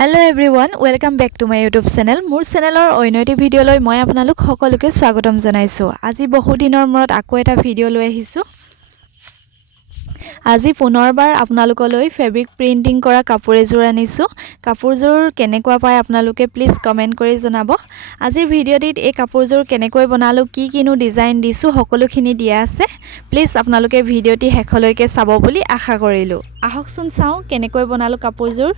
Hello everyone, welcome back to my YouTube channel. মোৰ চেনেলৰ অন্যটি ভিডিঅ' লৈ মই আপোনালোক সকলোকে স্বাগতম জনাইছো। আজি বহু দিনৰ মূৰত আকৌ এটা ভিডিঅ' লৈ আহিছো। আজি পুনৰবাৰ আপোনালোকলৈ ফেব্ৰিক প্ৰিন্টিং কৰা কাপোৰ এযোৰ আনিছো। কাপোৰযোৰ কেনেকুৱা পায় আপোনালোকে প্লিজ কমেন্ট কৰি জনাব। আজিৰ ভিডিঅ'টিত এই কাপোৰযোৰ কেনেকৈ বনালো কি কিনো ডিজাইন দিছো সকলোখিনি দিয়া আছে। প্লিজ আপোনালোকে ভিডিঅ'টি শেষলৈকে চাব বুলি আশা কৰিলো। আহকচোন চাও কেনেকৈ বনালো কাপোৰযোৰ।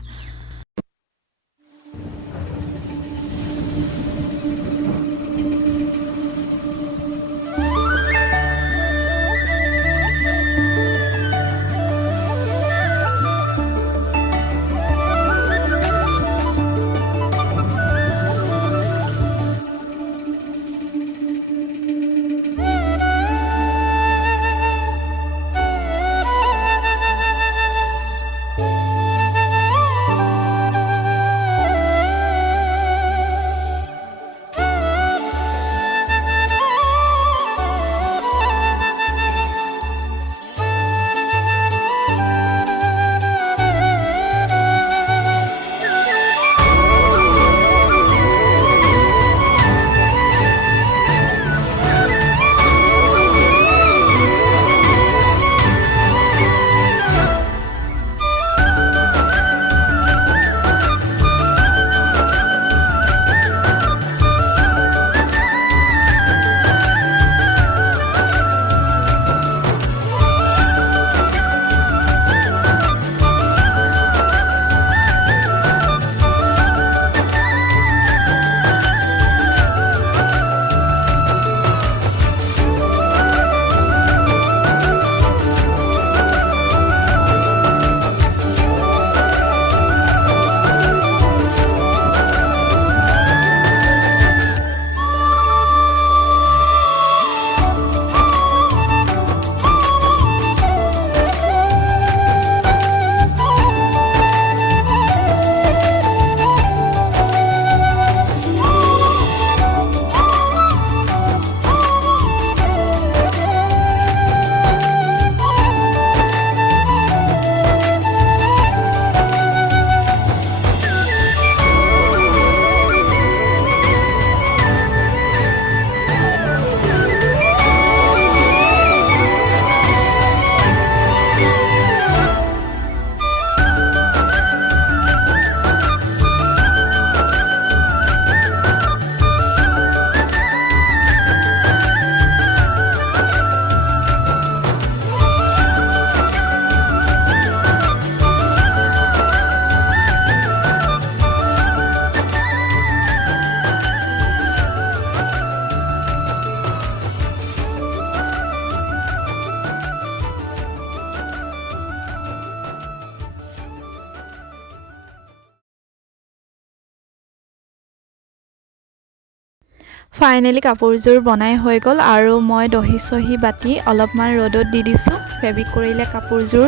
ফাইনালি কাপোৰযোৰ বনাই হৈ গ'ল আৰু মই দহি চহি বাটি অলপমান ৰ'দত দি দিছো। ফেব্ৰিক কৰিলে কাপোৰযোৰ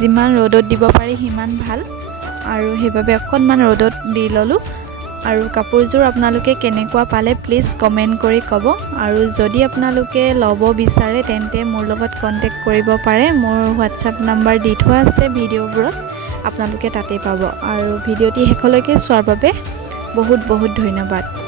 যিমান ৰ'দত দিব পাৰি সিমান ভাল আৰু সেইবাবে অকণমান ৰ'দত দি ললো আৰু কাপোৰযোৰ আপোনালোকে কেনেকুৱা পালে প্লিজ কমেন্ট কৰি ক'ব আৰু যদি আপোনালোকে ল'ব বিচাৰে তেন্তে মোৰ লগত কন্টেক্ট কৰিব পাৰে। মোৰ WhatsApp নম্বৰ দি থোৱা আছে ভিডিঅ'বোৰত, আপোনালোকে তাতে পাব আৰু ভিডিঅ'টি শেষলৈকে চোৱাৰ বাবে বহুত বহুত ধন্যবাদ।